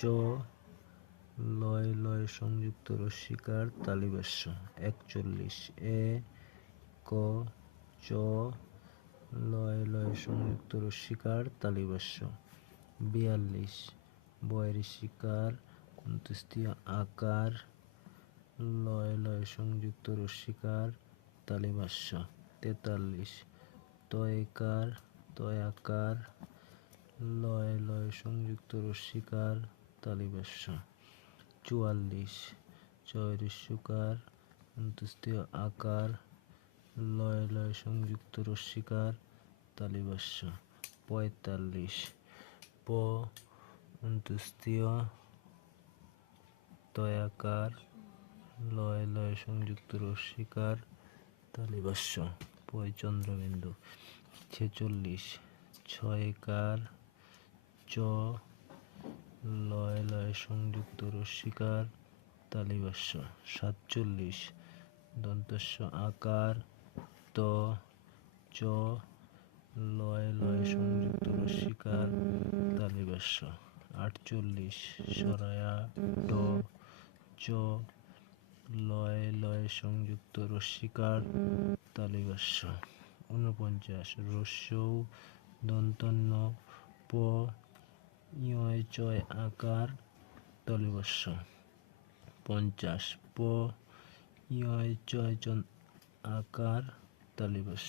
চ, লয় লয় সংযুক্ত রস্বীকার তালিবাস্য একচল্লিশ। এ, ক, চ, লয় লয় সংযুক্ত রস্বীকার তালিবাস্য বিয়াল্লিশ। বয়ের শিকার অন্ত্যেষ্টিয় আকার, লয় লয় সংযুক্ত রস্বীকার তালিবাস্য তেতাল্লিশ। তয়কার, তয়াকার, লয় লয় সংযুক্ত রস্বীকার তালিবাস্য চুয়াল্লিশ চয়রিস্যুকার অন্ত্যেষ্টিয় আকার, লয় লয় সংযুক্ত রস্বীকার তালিবাস্য পঁয়তাল্লিশ, প অন্ত্যেষ্টিয় তয়াকার, লয় লয় সংযুক্ত রস্বীকার তালিবাস্য পয়চন্দ্রবিন্দু, ছেচল্লিশ, ছয়কার, চ লয় লয় সংযুক্ত রস্বীকার তালিবাস্য, সাতচল্লিশ দন্তস্য আকার ত, চ লয় লয় সংযুক্ত রস্বীকার তালিবাস্য, আটচল্লিশ, সরায়া ট, চ লয় লয় সংযুক্ত রস্বীকার তালিবাস্য, ঊনপঞ্চাশ, রস্যৌ, দন্তন্য, প ইয় চয় আকার তালিবাস্য। পঞ্চাশ প ইয় চয় আকার তালিবাস্য।